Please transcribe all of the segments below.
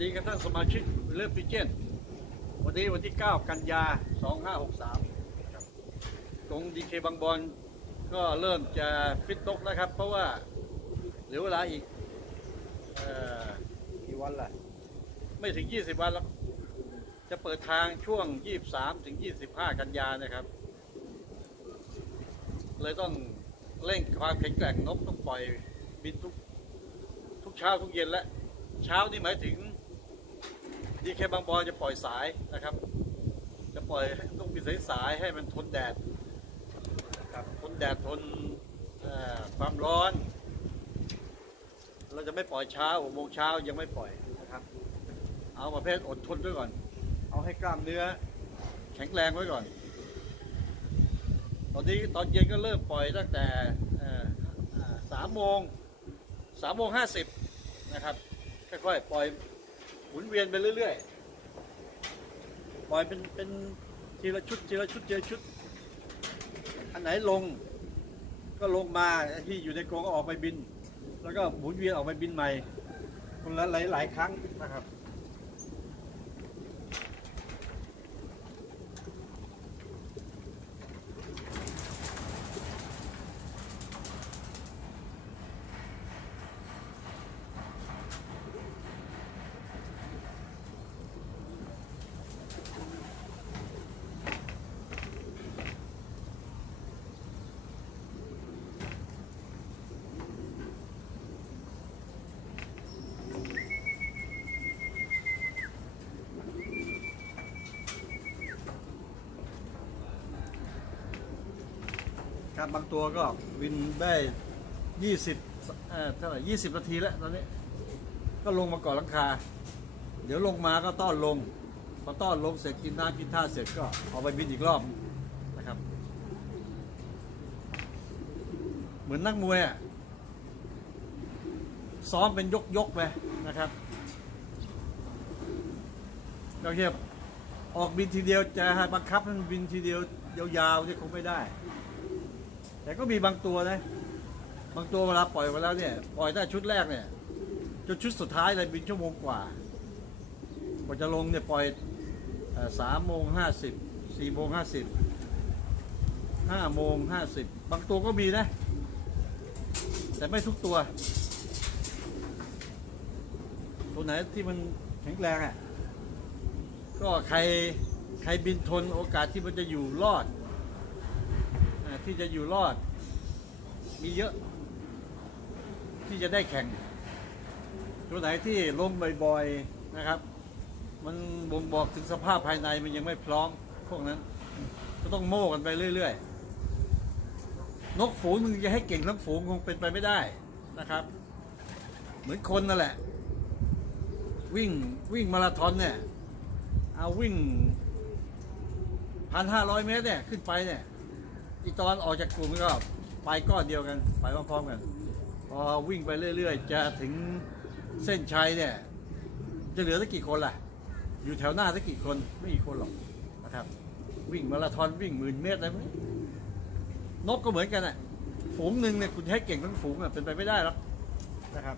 ดีกับท่านสมาชิกเลิฟพิเจนวันนี้วันที่ 9 กันยา 2563ครับตรงดีเคบางบอลก็เริ่มจะฟิตตกแล้วครับ เพราะว่าเหลือเวลาอีกเอ่อกี่วันล่ะ ไม่ถึง 20 วันแล้ว จะเปิดทางช่วง 23 ถึง 25 กันยานะครับ เลยต้องเร่งความแข็งแกร่งนกต้องปล่อยบินทุกทุกเช้าทุกเย็นและ เช้านี่หมายถึง ดีเคบางบอนจะปล่อยสายนะครับ จะปล่อยต้องบินสายๆให้มันทนแดดครับทนแดดทนเอ่อความร้อน เราจะไม่ปล่อยเช้าหกโมงเช้ายังไม่ปล่อยนะครับ เอาประเภทอดทนไว้ก่อน เอาให้กล้ามเนื้อ แข็งแรงไว้ก่อน ตอนนี้ตอนเย็นก็เริ่มปล่อยตั้งแต่เอ่ออ่าสามโมงสามโมงห้าสิบนะครับ ค่อยๆปล่อย หมุนเวียนไปเรื่อยๆปล่อยเป็นเป็นทีละชุดทีละชุดทีละชุด อันไหนลง ก็ลงมาที่อยู่ในกรงก็ออกไปบิน แล้วก็หมุนเวียนออกไปบินใหม่คนละหลายๆครั้งนะครับ การบางตัวก็วินได้20เอ่อเท่าไหร่20นาทีแล้วตอนนี้ ก็ลงมาก่อนลังคา เดี๋ยวลงมาก็ต้อนลงพอต้อนลงเสร็จกินน้ำกินท่าเสร็จก็เอาไปบินอีกรอบนะครับ เหมือนนักมวยอะซ้อมเป็นยกยกไปนะครับเราเทียบออกบินทีเดียวจะให้บังคับให้มันบินทีเดียวยาวๆเนี่ยคงไม่ได้ แต่ก็มีบางตัวนะ บางตัวเวลาปล่อยมาแล้วเนี่ย ปล่อยได้ชุดแรกเนี่ยจนชุดสุดท้ายเลยบินชั่วโมงกว่ากว่าจะลงเนี่ยปล่อยสามโมงห้าสิบสี่โมงห้าสิบห้าโมงห้าสิบบางตัวก็มีนะ แต่ไม่ทุกตัว ตัวไหนที่มันแข็งแรงอะ ก็ใครใครบินทนโอกาสที่มันจะอยู่รอด ที่จะอยู่รอด มีเยอะ ที่จะได้แข่งตัวไหนที่ล้มบ่อยๆนะครับ มันบ่งบอกถึงสภาพภายในมันยังไม่พร้อม พวกนั้น ก็ต้องโม่กันไปเรื่อยๆ นกฝูงมึงจะให้เก่งทั้งฝูงคงเป็นไปไม่ได้นะครับ เหมือนคนนั่นแหละ วิ่งวิ่งมาราธอนเนี่ย เอาวิ่งพันห้าร้อยเมตรเนี่ย ขึ้นไปเนี่ย อีตอนออกจากกลุ่มก็ไปก้อนเดียวกัน ไปพร้อมๆกัน พอวิ่งไปเรื่อย ๆ จะถึงเส้นชัยเนี่ย จะเหลือสักกี่คนล่ะ อยู่แถวหน้าสักกี่คนไม่กี่คนหรอกนะครับ วิ่งมาราธอนวิ่งหมื่นเมตรอะไรพวกนี้นกก็เหมือนกันอะฝูงหนึ่งเนี่ยคุณให้เก่งทั้งฝูงอะเป็นไปไม่ได้หรอกนะครับ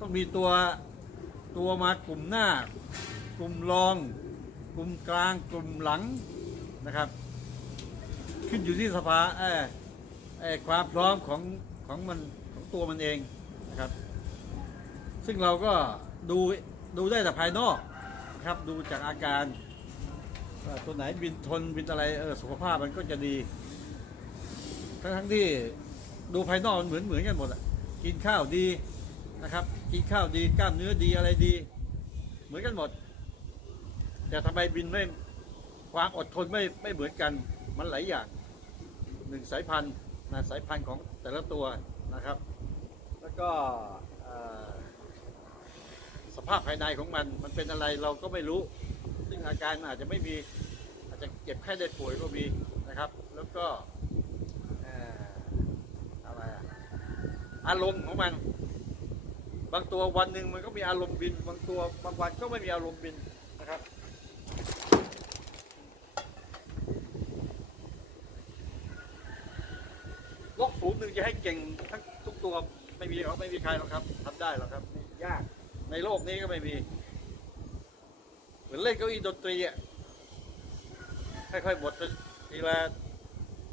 ต้องมีตัวตัวมากลุ่มหน้า กลุ่มรอง กลุ่มกลาง กลุ่มหลังนะครับ ขึ้นอยู่ที่สภาเออเออความพร้อมของของมันของตัวมันเองนะครับ ซึ่งเราก็ดูดูได้แต่ภายนอกนะครับดูจากอาการตัวไหนบินทนบินอะไรเออสุขภาพมันก็จะดี ทั้งทั้งที่ดูภายนอกมันเหมือนเหมือนกันหมดอะกินข้าวดีนะครับ กินข้าวดีกล้ามเนื้อดีอะไรดี เหมือนกันหมด แต่ทำไมบินไม่ความอดทนไม่ไม่เหมือนกันมันหลายอย่าง หนึ่งสายพันธุ์นะสายพันธุ์ของแต่ละตัวนะครับ แล้วก็สภาพภายในของมันมันเป็นอะไรเราก็ไม่รู้ ซึ่งอาการมันอาจจะไม่มีอาจจะเจ็บไข้ได้ป่วยก็มีนะครับ แล้วก็เอ่ออะไรอะอารมณ์ของมันบางตัววันหนึ่งมันก็มีอารมณ์บิน บางตัวบางวันก็ไม่มีอารมณ์บินนะครับ ฝูงหนึ่งจะให้เก่งทั้งทุกตัวไม่มีหรอกไม่มีใครหรอกครับทำได้หรอกครับ ยาก ในโลกนี้ก็ไม่มีมือนเล่นเก้าอี้ดนตรีอะค่อยๆบดไปทีละ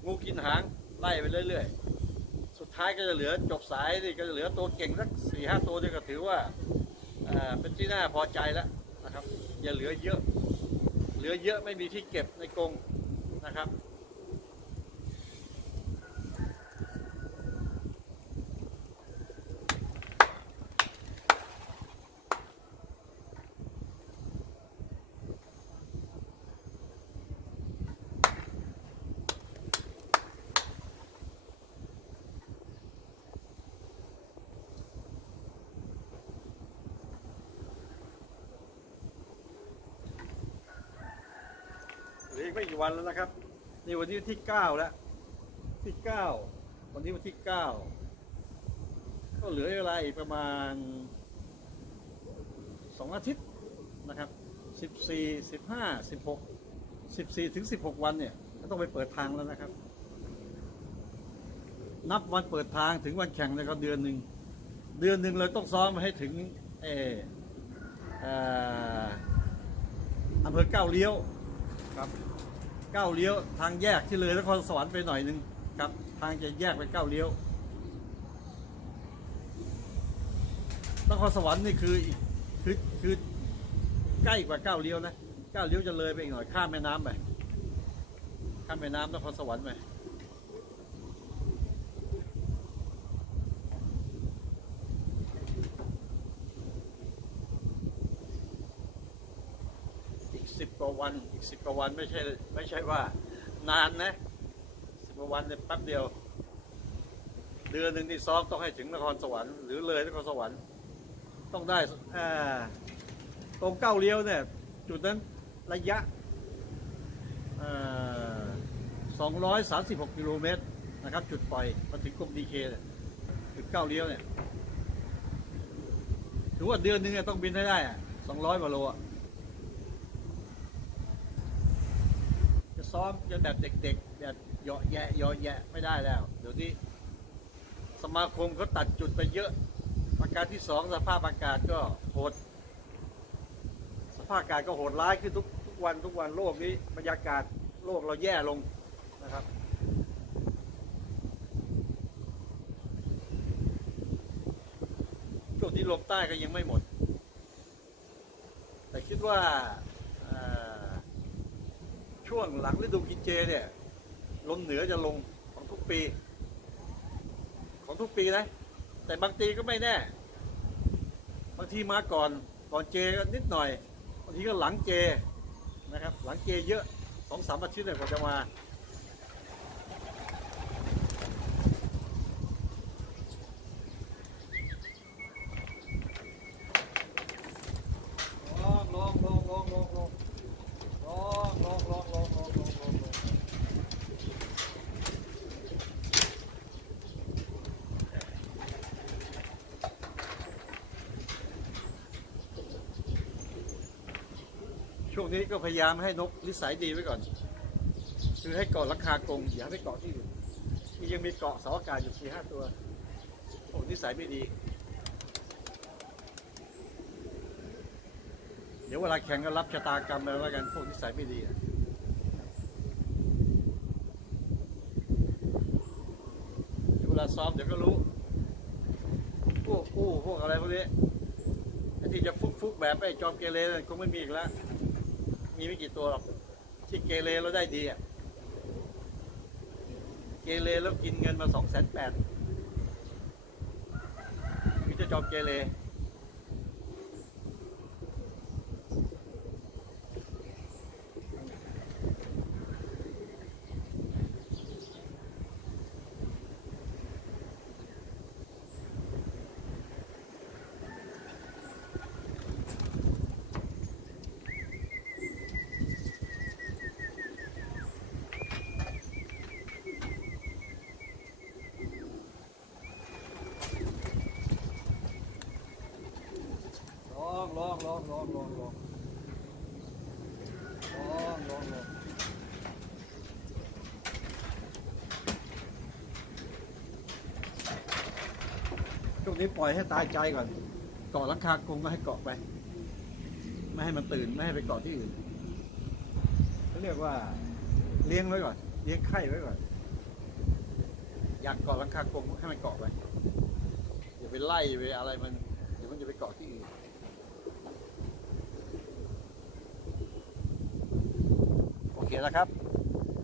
งูกินหางไล่ไปเรื่อยๆ สุดท้ายก็จะเหลือจบสายนี่ก็จะเหลือตัวเก่งสักสี่ห้าตัวนี่ก็ถือว่าอ่าเป็นที่น่าพอใจแล้วนะครับ อย่าเหลือเยอะ เหลือเยอะไม่มีที่เก็บในกรงนะครับ อีกไม่กี่วันแล้วนะครับ นี่วันนี้วันที่เก้าแล้ว ที่เก้าวันนี้วันที่เก้าก็เหลือเวลาอีกประมาณสองอาทิตย์นะครับสิบสี่สิบห้าสิบหกสิบสี่ถึงสิบหกวันเนี่ยก็ต้องไปเปิดทางแล้วนะครับ นับวันเปิดทางถึงวันแข่งเลยก็เดือนหนึ่งเดือนหนึ่งเลยต้องซ้อมมาให้ถึงเออเอ่ออำเภอเก้าเลี้ยวครับ ก้าวเลี้ยวทางแยกที่เลยนครสวรรค์ไปหน่อยหนึ่งครับทางจะแยกไปก้าวเลี้ยวนครสวรรค์นี่คือคือคือใกล้กว่าก้าวเลี้ยวนะก้าวเลี้ยวจะเลยไปอีกหน่อยข้ามแม่น้ำไปข้ามแม่น้ำนครสวรรค์ไป สิบกว่าวันอีกสิบกว่าวันไม่ใช่ไม่ใช่ว่านานนะสิบกว่าวันเนี่ยแป๊บเดียว เดือนหนึ่งที่ซ้อมต้องให้ถึงนครสวรรค์หรือเลยนครสวรรค์ต้องได้อ่าตรงเก้าเลี้ยวเนี่ย จุดนั้นระยะสองร้อยสามสิบหกกิโลเมตรนะครับ จุดปล่อยมาถึงกรมดีเคเจุดเก้าเลี้ยวเนี่ยถือว่าเดือนหนึงเนี่ยต้องบินให้ได้สองร้อยกว่าโลอะจะ ซ้อมจะแบบเด็กๆแบบเหยาะแยะเหยาะแยะไม่ได้แล้ว เดี๋ยวนี้สมาคมเขาตัดจุดไปเยอะประการที่สองสภาพอากาศก็โหด สภาพอากาศก็โหดร้ายขึ้นทุกทุกวันทุกวันโลกนี้บรรยากาศโลกเราแย่ลงนะครับช่วงนี้ลมใต้ก็ยังไม่หมด แต่คิดว่า ช่วงหลังฤดูกินเจเนี่ยลมเหนือจะลงของทุกปี ของทุกปีนะ แต่บางทีก็ไม่แน่ บางทีมาก่อนก่อนเจก็นิดหน่อย บางทีก็หลังเจนะครับ หลังเจเยอะสองสามอาทิตย์เนี่ยกว่าจะมา ช่วงนี้ก็พยายามให้นกนิสัยดีไว้ก่อน คือให้เกาะราคากรงอย่าให้เกาะที่อื่นี่ยังมีเกาะเสาอากาศอยู่สี่ห้าตัวโอ้นิสัยไม่ดี เดี๋ยวเวลาแข่งก็รับชะตากรรมไปแล้วกันพวกนิสัยไม่ดีอะเดี๋ยวเวลาซ้อมเดี๋ยวก็รู้พวกกู้พวกอะไรพวกนี้ไอ้ที่จะฟุกฟุกๆแบบไอ้จอมเกเรนคงไม่มีอีกแล้ว มีไม่กี่ตัวหรอกที่เกเรแล้วได้ดีอะเกเรแล้วกินเงินมาสองแสนแปดมีจะจอมเกเร ลองลองลองลองลองลองลองลองช่วงนี้ปล่อยให้ตายใจก่อนเกาะหลังคากรงก็ให้เกาะไปไไม่ให้มันตื่นไม่ให้ไปเกาะที่อื่นเขาเรียกว่าเลี้ยงไว้ก่อนเลี้ยงไข่ไว้ก่อนอยากเกาะหลังคากรงให้มันเกาะไปอย่าไปไล่ไปอะไรมันเดี๋ยวมันจะไปเกาะที่อื่น โอ เคแล้วครับ